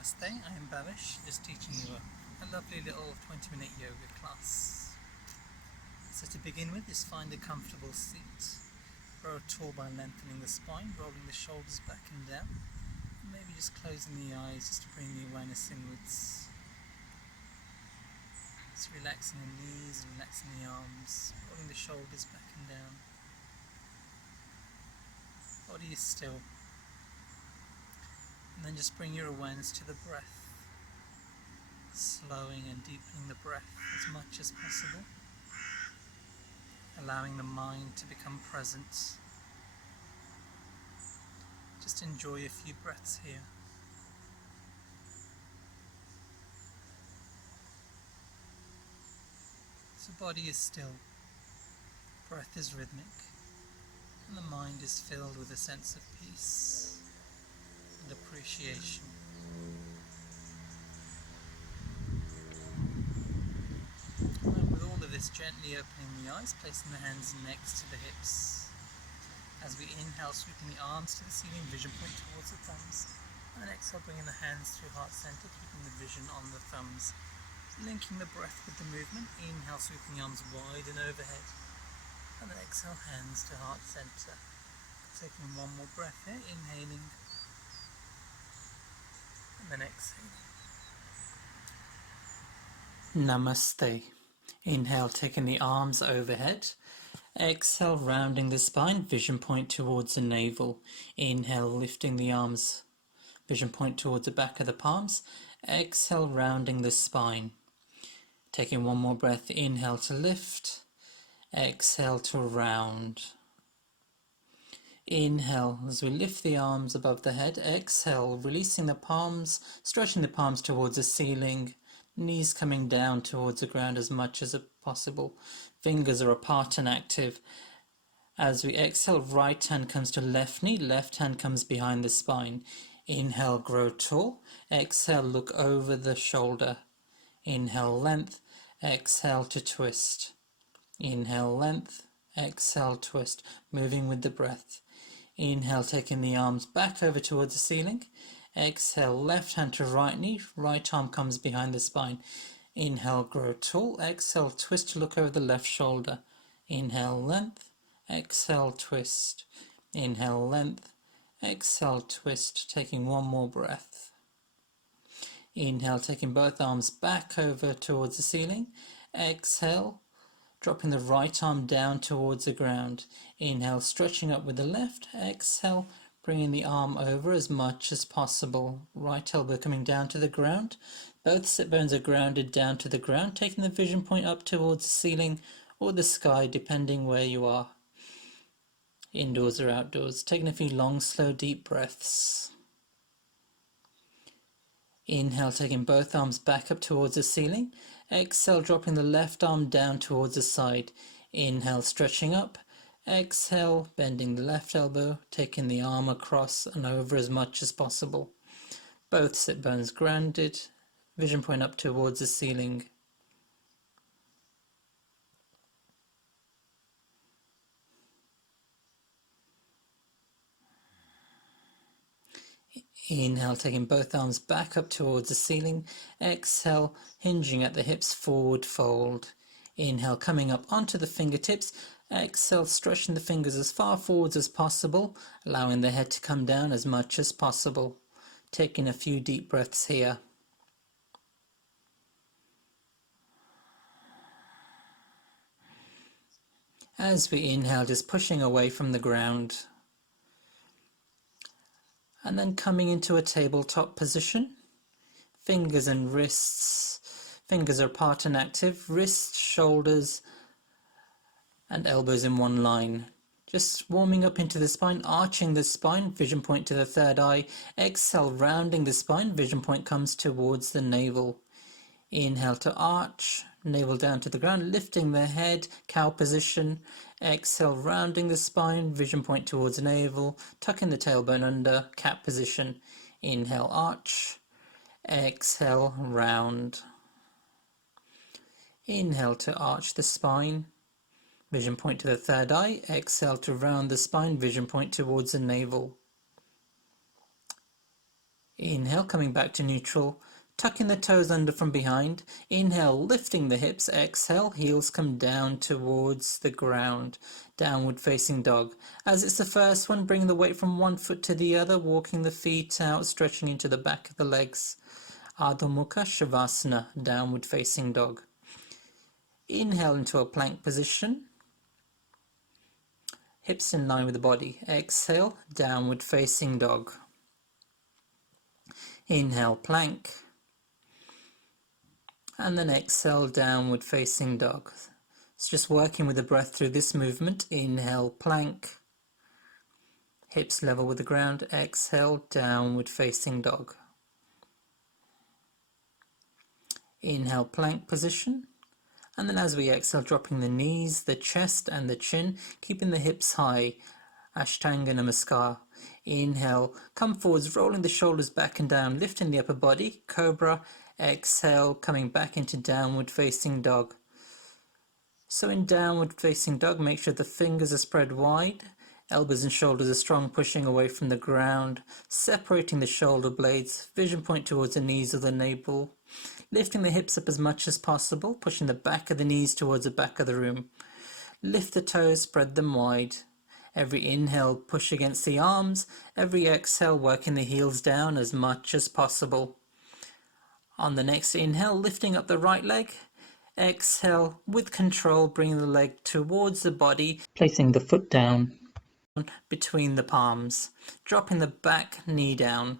Namaste, I am Bhavesh, just teaching you a lovely little 20-minute yoga class. So to begin with, just find a comfortable seat. Grow tall by lengthening the spine, rolling the shoulders back and down. And maybe just closing the eyes just to bring the awareness inwards. Just relaxing the knees and relaxing the arms, rolling the shoulders back and down. Body is still. And then just bring your awareness to the breath, slowing and deepening the breath as much as possible, allowing the mind to become present. Just enjoy a few breaths here. So body is still, breath is rhythmic, and the mind is filled with a sense of peace and appreciation. And with all of this, gently opening the eyes, placing the hands next to the hips. As we inhale, sweeping the arms to the ceiling, vision point towards the thumbs. And then exhale, bringing the hands to heart center, keeping the vision on the thumbs. Linking the breath with the movement. Inhale, sweeping the arms wide and overhead. And then exhale, hands to heart center. Taking one more breath here, inhaling. And then exhaling. Namaste. Inhale, taking the arms overhead. Exhale, rounding the spine, vision point towards the navel. Inhale, lifting the arms, vision point towards the back of the palms. Exhale, rounding the spine. Taking one more breath, inhale to lift. Exhale to round. Inhale as we lift the arms above the head. Exhale, releasing the palms, stretching the palms towards the ceiling. Knees coming down towards the ground as much as possible. Fingers are apart and active. As we exhale, right hand comes to left knee, left hand comes behind the spine. Inhale, grow tall. Exhale, look over the shoulder. Inhale, length. Exhale to twist. Inhale, length. Exhale, twist. Moving with the breath. Inhale, taking the arms back over towards the ceiling. Exhale, left hand to right knee, right arm comes behind the spine. Inhale, grow tall. Exhale, twist to look over the left shoulder. Inhale, length. Exhale, twist. Inhale, length. Exhale, twist. Taking one more breath. Inhale, taking both arms back over towards the ceiling. Exhale, dropping the right arm down towards the ground. Inhale, stretching up with the left. Exhale, bringing the arm over as much as possible. Right elbow coming down to the ground. Both sit bones are grounded down to the ground, taking the vision point up towards the ceiling or the sky, depending where you are. Indoors or outdoors. Taking a few long, slow, deep breaths. Inhale, taking both arms back up towards the ceiling. Exhale, dropping the left arm down towards the side. Inhale, stretching up. Exhale, bending the left elbow, taking the arm across and over as much as possible. Both sit bones grounded, vision point up towards the ceiling. Inhale, taking both arms back up towards the ceiling. Exhale, hinging at the hips, forward fold. Inhale, coming up onto the fingertips. Exhale, stretching the fingers as far forwards as possible, allowing the head to come down as much as possible. Taking a few deep breaths here. As we inhale, just pushing away from the ground. And then coming into a tabletop position. Fingers and wrists. Fingers are apart and active. Wrists, shoulders, and elbows in one line. Just warming up into the spine, arching the spine, vision point to the third eye. Exhale, rounding the spine, vision point comes towards the navel. Inhale to arch, navel down to the ground, lifting the head, cow position. Exhale, rounding the spine, vision point towards the navel, tucking the tailbone under, cat position. Inhale, arch. Exhale, round. Inhale to arch the spine. Vision point to the third eye. Exhale to round the spine. Vision point towards the navel. Inhale, coming back to neutral. Tucking the toes under from behind. Inhale, lifting the hips. Exhale, heels come down towards the ground. Downward facing dog. As it's the first one, bring the weight from one foot to the other, walking the feet out, stretching into the back of the legs. Adho Mukha Shavasana, downward facing dog. Inhale into a plank position. Hips in line with the body. Exhale, downward facing dog. Inhale, plank. And then exhale, downward facing dog. It's just working with the breath through this movement. Inhale, plank. Hips level with the ground. Exhale, downward facing dog. Inhale, plank position. And then as we exhale, dropping the knees, the chest and the chin, keeping the hips high. Ashtanga Namaskar. Inhale, come forwards, rolling the shoulders back and down, lifting the upper body. Cobra. Exhale, coming back into downward facing dog. So in downward facing dog, make sure the fingers are spread wide, elbows and shoulders are strong, pushing away from the ground, separating the shoulder blades, vision point towards the knees or the navel, lifting the hips up as much as possible, pushing the back of the knees towards the back of the room. Lift the toes, spread them wide. Every inhale, push against the arms. Every exhale, working the heels down as much as possible. On the next inhale, lifting up the right leg. Exhale, with control, bring the leg towards the body, placing the foot down between the palms, dropping the back knee down.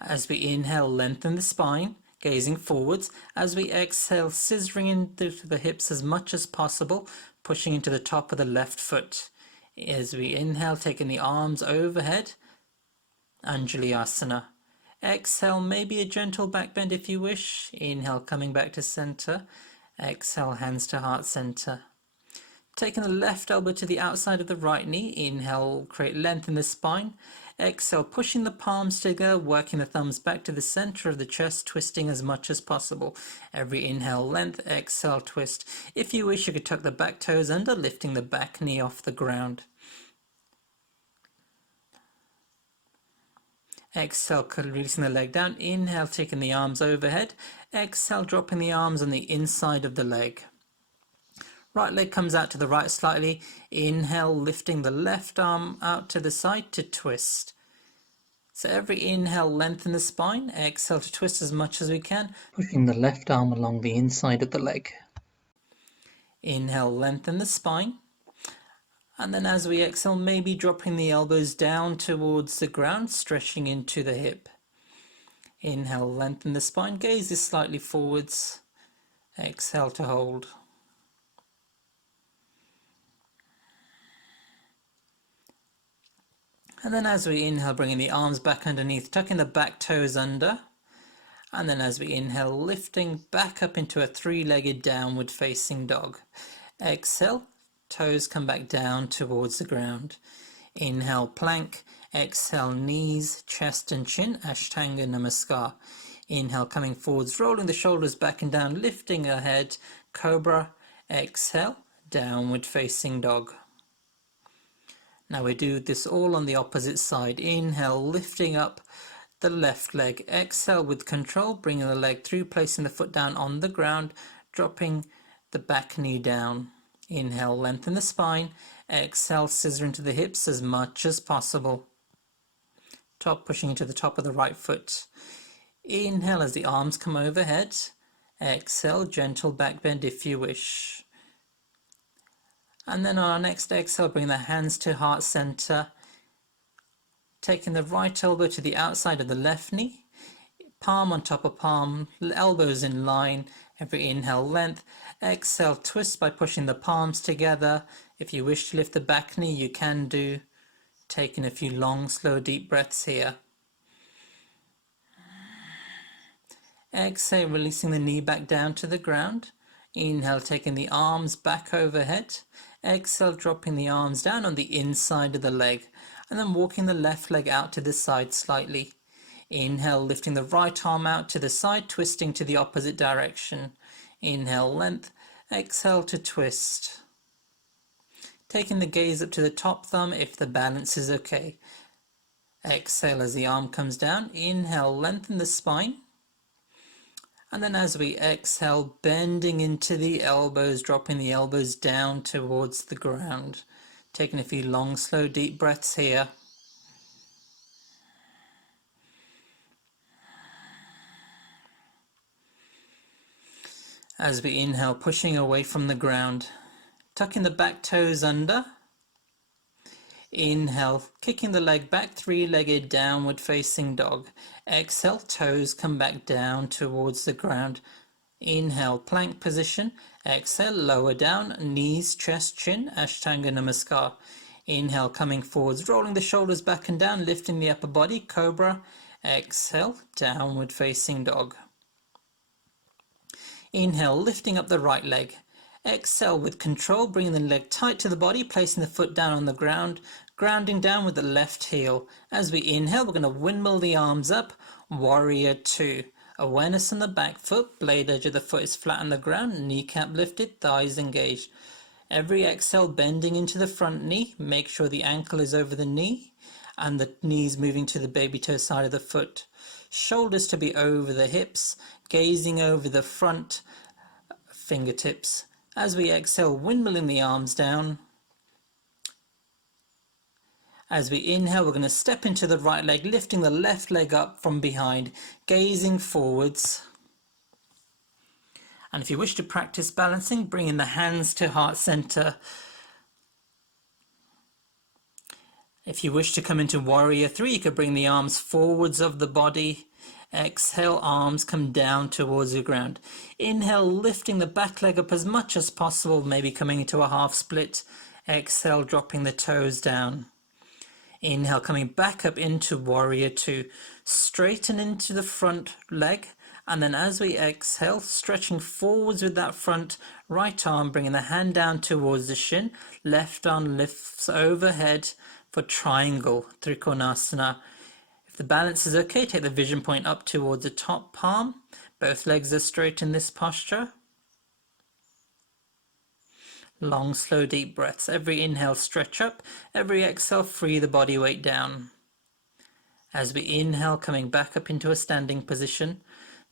As we inhale, lengthen the spine, gazing forwards. As we exhale, scissoring into the hips as much as possible, pushing into the top of the left foot. As we inhale, taking the arms overhead, Anjali Asana. Exhale, maybe a gentle back bend if you wish. Inhale, coming back to center. Exhale, hands to heart center. Taking the left elbow to the outside of the right knee. Inhale, create length in the spine. Exhale, pushing the palms together, working the thumbs back to the center of the chest, twisting as much as possible. Every inhale, length. Exhale, twist. If you wish, you could tuck the back toes under, lifting the back knee off the ground. Exhale, releasing the leg down. Inhale, taking the arms overhead. Exhale, dropping the arms on the inside of the leg. Right leg comes out to the right slightly. Inhale, lifting the left arm out to the side to twist. So every inhale, lengthen the spine. Exhale to twist as much as we can, pushing the left arm along the inside of the leg. Inhale, lengthen the spine. And then as we exhale, maybe dropping the elbows down towards the ground, stretching into the hip. Inhale, lengthen the spine, gaze is slightly forwards. Exhale to hold. And then as we inhale, bringing the arms back underneath, tucking the back toes under. And then as we inhale, lifting back up into a three-legged downward facing dog. Exhale, toes come back down towards the ground. Inhale, plank. Exhale, knees, chest and chin, Ashtanga Namaskar. Inhale, coming forwards, rolling the shoulders back and down, lifting ahead, Cobra. Exhale, downward facing dog. Now we do this all on the opposite side. Inhale, lifting up the left leg. Exhale with control, bringing the leg through, placing the foot down on the ground, dropping the back knee down. Inhale, lengthen the spine. Exhale, scissor into the hips as much as possible. Top pushing into the top of the right foot. Inhale as the arms come overhead. Exhale, gentle back bend if you wish. And then on our next exhale, bring the hands to heart center. Taking the right elbow to the outside of the left knee. Palm on top of palm, elbows in line. Every inhale, length. Exhale, twist by pushing the palms together. If you wish to lift the back knee, you can do. Taking a few long, slow, deep breaths here. Exhale, releasing the knee back down to the ground. Inhale, taking the arms back overhead. Exhale, dropping the arms down on the inside of the leg. And then walking the left leg out to the side slightly. Inhale, lifting the right arm out to the side, twisting to the opposite direction. Inhale, length. Exhale to twist. Taking the gaze up to the top thumb if the balance is okay. Exhale as the arm comes down. Inhale, lengthen the spine. And then as we exhale, bending into the elbows, dropping the elbows down towards the ground. Taking a few long, slow, deep breaths here. As we inhale, pushing away from the ground. Tucking the back toes under. Inhale, kicking the leg back, three-legged downward facing dog. Exhale, toes come back down towards the ground. Inhale, plank position. Exhale, lower down, knees, chest, chin, Ashtanga Namaskar. Inhale, coming forwards, rolling the shoulders back and down, lifting the upper body, Cobra. Exhale, downward facing dog. Inhale, lifting up the right leg. Exhale with control, bringing the leg tight to the body, placing the foot down on the ground, grounding down with the left heel. As we inhale, we're going to windmill the arms up, Warrior Two. Awareness on the back foot, blade edge of the foot is flat on the ground, kneecap lifted, thighs engaged. Every exhale, bending into the front knee, make sure the ankle is over the knee and the knees moving to the baby toe side of the foot. Shoulders to be over the hips, gazing over the front fingertips. As we exhale, windmilling the arms down. As we inhale, we're going to step into the right leg, lifting the left leg up from behind, gazing forwards. And if you wish to practice balancing, bring in the hands to heart center. If you wish to come into Warrior Three, you could bring the arms forwards of the body. Exhale, arms come down towards the ground. Inhale, lifting the back leg up as much as possible, maybe coming into a half split. Exhale, dropping the toes down. Inhale, coming back up into Warrior Two. Straighten into the front leg. And then as we exhale, stretching forwards with that front right arm, bringing the hand down towards the shin. Left arm lifts overhead for triangle, Trikonasana. If the balance is okay, take the vision point up towards the top palm. Both legs are straight in this posture. Long, slow, deep breaths. Every inhale, stretch up. Every exhale, free the body weight down. As we inhale, coming back up into a standing position,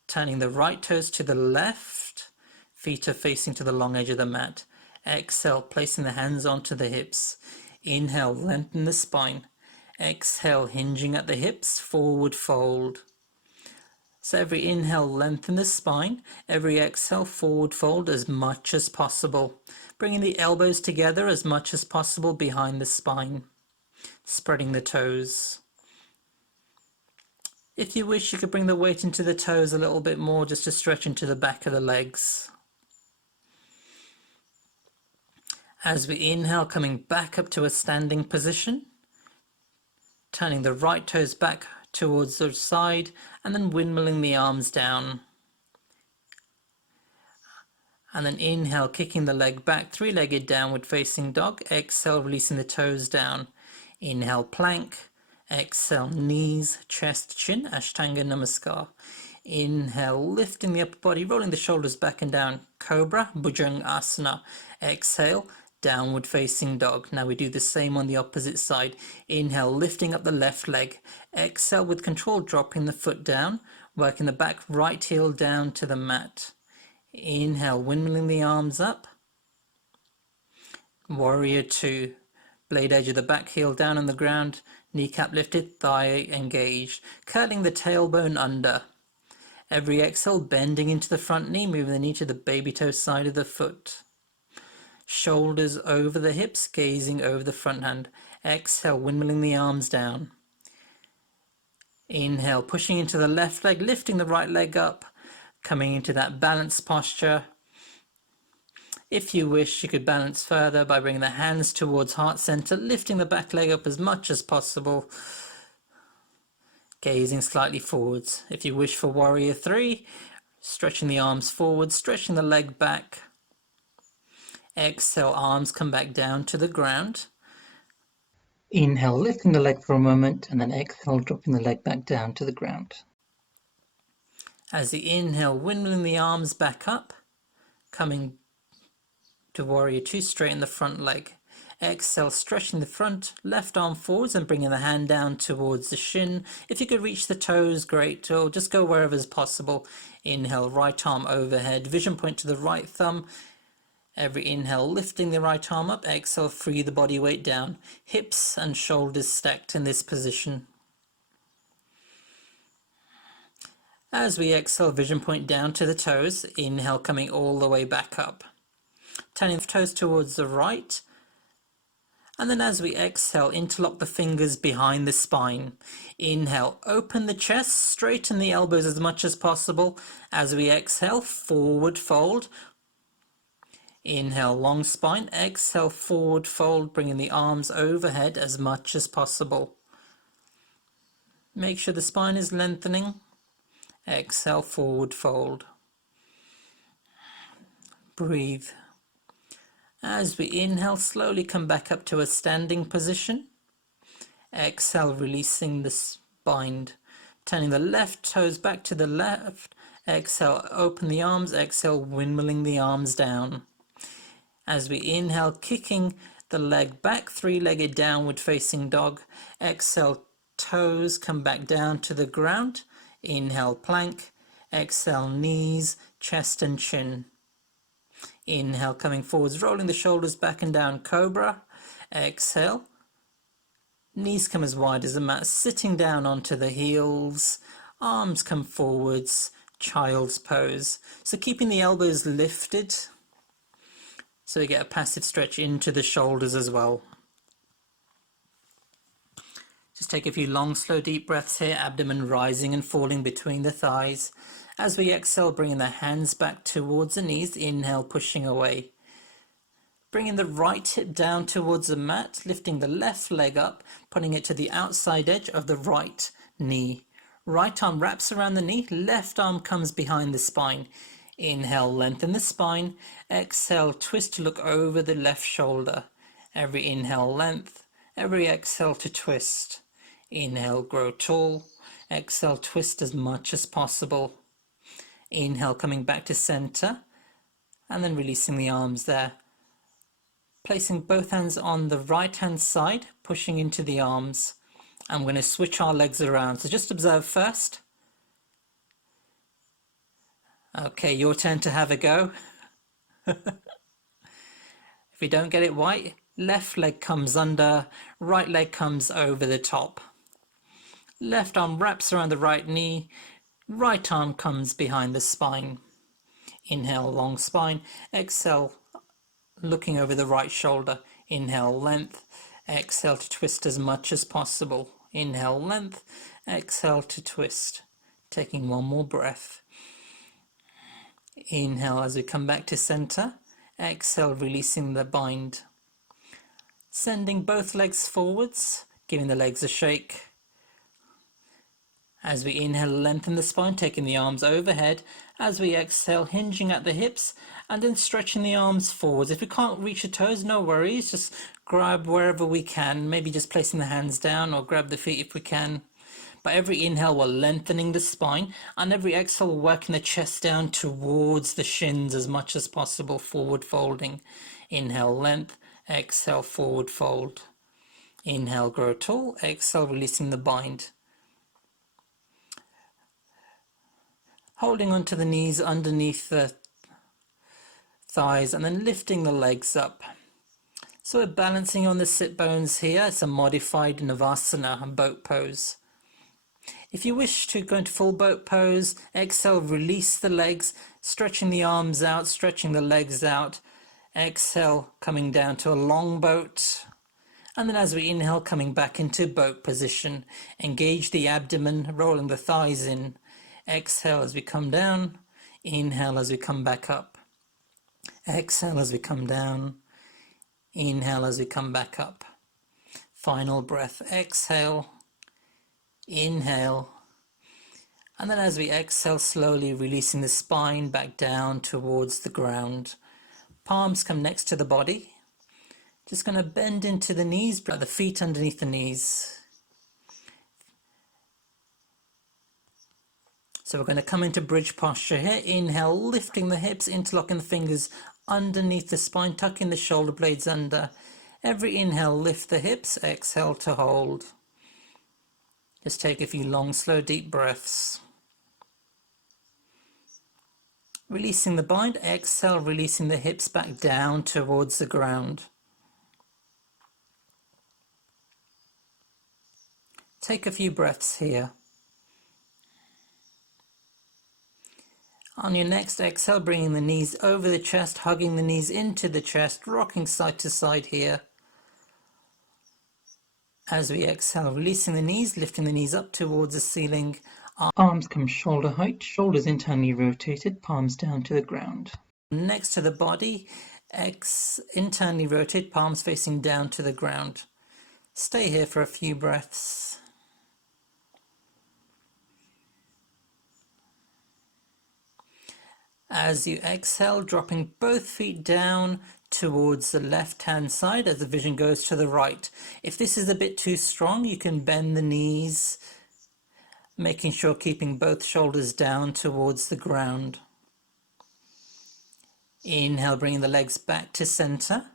turning the right toes to the left, feet are facing to the long edge of the mat. Exhale, placing the hands onto the hips. Inhale, lengthen the spine. Exhale, hinging at the hips, forward fold. So every inhale, lengthen the spine. Every exhale, forward fold as much as possible. Bringing the elbows together as much as possible behind the spine. Spreading the toes. If you wish, you could bring the weight into the toes a little bit more, just to stretch into the back of the legs. As we inhale, coming back up to a standing position, turning the right toes back towards the side, and then windmilling the arms down. And then inhale, kicking the leg back, three-legged downward facing dog. Exhale, releasing the toes down. Inhale, plank. Exhale, knees, chest, chin, Ashtanga Namaskar. Inhale, lifting the upper body, rolling the shoulders back and down, Cobra, Bhujanga Asana. Exhale, downward facing dog. Now we do the same on the opposite side. Inhale, lifting up the left leg. Exhale, with control, dropping the foot down, working the back right heel down to the mat. Inhale, windmilling the arms up. Warrior Two. Blade edge of the back heel down on the ground, kneecap lifted, thigh engaged, curling the tailbone under. Every exhale, bending into the front knee, moving the knee to the baby toe side of the foot. Shoulders over the hips, gazing over the front hand. Exhale, windmilling the arms down. Inhale, pushing into the left leg, lifting the right leg up, coming into that balanced posture. If you wish, you could balance further by bringing the hands towards heart center, lifting the back leg up as much as possible, gazing slightly forwards. If you wish for Warrior Three, stretching the arms forward, stretching the leg back. Exhale, arms come back down to the ground. Inhale, lifting the leg for a moment, and then exhale, dropping the leg back down to the ground. As you inhale, windmilling the arms back up, coming to Warrior Two, straighten the front leg. Exhale, stretching the front, left arm forwards and bringing the hand down towards the shin. If you could reach the toes, great, or just go wherever is possible. Inhale, right arm overhead, vision point to the right thumb. Every inhale, lifting the right arm up. Exhale, free the body weight down. Hips and shoulders stacked in this position. As we exhale, vision point down to the toes. Inhale, coming all the way back up. Turning the toes towards the right. And then as we exhale, interlock the fingers behind the spine. Inhale, open the chest, straighten the elbows as much as possible. As we exhale, forward fold. Inhale, long spine. Exhale, forward fold, bringing the arms overhead as much as possible. Make sure the spine is lengthening. Exhale, forward fold. Breathe. As we inhale, slowly come back up to a standing position. Exhale, releasing the spine. Turning the left toes back to the left. Exhale, open the arms. Exhale, windmilling the arms down. As we inhale, kicking the leg back, three-legged downward facing dog. Exhale, toes come back down to the ground. Inhale, plank. Exhale, knees, chest and chin. Inhale, coming forwards, rolling the shoulders back and down, cobra. Exhale, knees come as wide as the mat, sitting down onto the heels. Arms come forwards, child's pose. So keeping the elbows lifted, so we get a passive stretch into the shoulders as well. Just take a few long, slow, deep breaths here, abdomen rising and falling between the thighs. As we exhale, bringing the hands back towards the knees, inhale, pushing away. Bringing the right hip down towards the mat, lifting the left leg up, putting it to the outside edge of the right knee. Right arm wraps around the knee, left arm comes behind the spine. Inhale, lengthen the spine. Exhale, twist to look over the left shoulder. Every inhale, length. Every exhale to twist. Inhale, grow tall. Exhale, twist as much as possible. Inhale, coming back to center. And then releasing the arms there. Placing both hands on the right hand side, pushing into the arms. I'm going to switch our legs around. So just observe first. Okay, your turn to have a go. If you don't get it right, left leg comes under, right leg comes over the top. Left arm wraps around the right knee, right arm comes behind the spine. Inhale, long spine. Exhale, looking over the right shoulder. Inhale, length. Exhale to twist as much as possible. Inhale, length. Exhale to twist. Taking one more breath. Inhale as we come back to center. Exhale, releasing the bind. Sending both legs forwards, giving the legs a shake. As we inhale, lengthen the spine, taking the arms overhead. As we exhale, hinging at the hips and then stretching the arms forwards. If we can't reach the toes, no worries. Just grab wherever we can. Maybe just placing the hands down or grab the feet if we can. But every inhale, we're lengthening the spine. And every exhale, we're working the chest down towards the shins as much as possible. Forward folding. Inhale, length. Exhale, forward fold. Inhale, grow tall. Exhale, releasing the bind. Holding onto the knees underneath the thighs and then lifting the legs up. So we're balancing on the sit bones here. It's a modified Navasana, boat pose. If you wish to go into full boat pose, exhale, release the legs, stretching the arms out, stretching the legs out. Exhale, coming down to a long boat. And then as we inhale, coming back into boat position. Engage the abdomen, rolling the thighs in. Exhale as we come down. Inhale as we come back up. Exhale as we come down. Inhale as we come back up. Final breath. Exhale. Inhale. And then as we exhale, slowly releasing the spine back down towards the ground. Palms come next to the body. Just going to bend into the knees, bring the feet underneath the knees. So we're going to come into bridge posture here. Inhale, lifting the hips, interlocking the fingers underneath the spine, tucking the shoulder blades under. Every inhale, lift the hips, exhale to hold. Just take a few long, slow, deep breaths. Releasing the bind, exhale, releasing the hips back down towards the ground. Take a few breaths here. On your next exhale, bringing the knees over the chest, hugging the knees into the chest, rocking side to side here. As we exhale, releasing the knees, lifting the knees up towards the ceiling. Arms come shoulder height, shoulders internally rotated, palms down to the ground. Next to the body, internally rotate, palms facing down to the ground. Stay here for a few breaths. As you exhale, dropping both feet down towards the left-hand side as the vision goes to the right. If this is a bit too strong, you can bend the knees, making sure keeping both shoulders down towards the ground. Inhale, bringing the legs back to center.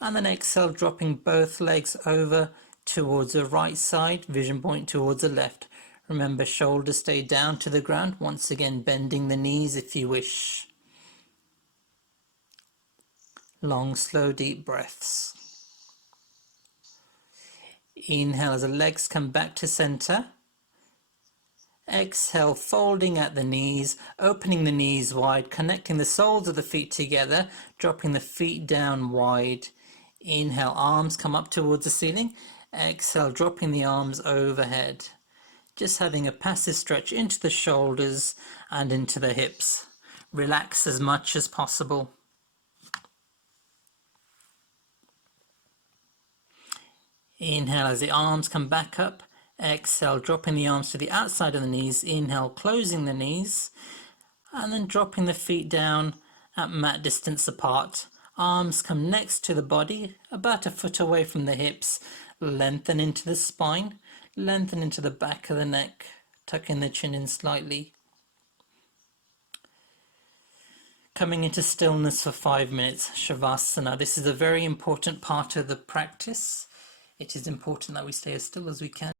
And then exhale, dropping both legs over towards the right side, vision point towards the left. Remember, shoulders stay down to the ground, once again bending the knees if you wish. Long, slow, deep breaths. Inhale as the legs come back to center. Exhale, folding at the knees, opening the knees wide, connecting the soles of the feet together, dropping the feet down wide. Inhale, arms come up towards the ceiling. Exhale, dropping the arms overhead. Just having a passive stretch into the shoulders and into the hips. Relax as much as possible. Inhale as the arms come back up. Exhale, dropping the arms to the outside of the knees. Inhale, closing the knees. And then dropping the feet down at mat distance apart. Arms come next to the body, about a foot away from the hips. Lengthen into the spine. Lengthen into the back of the neck, tucking the chin in slightly. Coming into stillness for 5 minutes, Shavasana. This is a very important part of the practice. It is important that we stay as still as we can.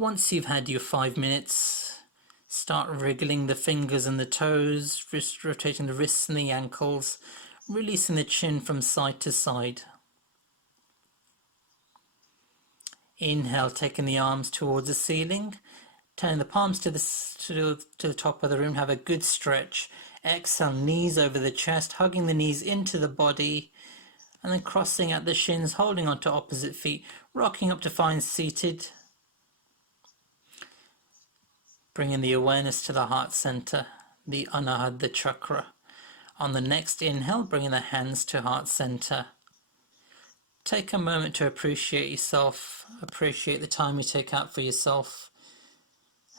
Once you've had your 5 minutes, start wriggling the fingers and the toes, rotating the wrists and the ankles, releasing the chin from side to side. Inhale, taking the arms towards the ceiling, turning the palms to the top of the room, have a good stretch. Exhale, knees over the chest, hugging the knees into the body, and then crossing at the shins, holding onto opposite feet, rocking up to find seated. Bringing the awareness to the heart center, the Anahata chakra. On the next inhale, bringing the hands to heart center. Take a moment to appreciate yourself, appreciate the time you take out for yourself.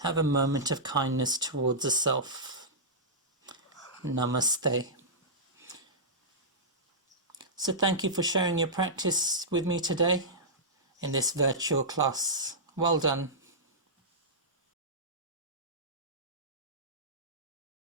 Have a moment of kindness towards the self. Namaste. So thank you for sharing your practice with me today in this virtual class. Well done.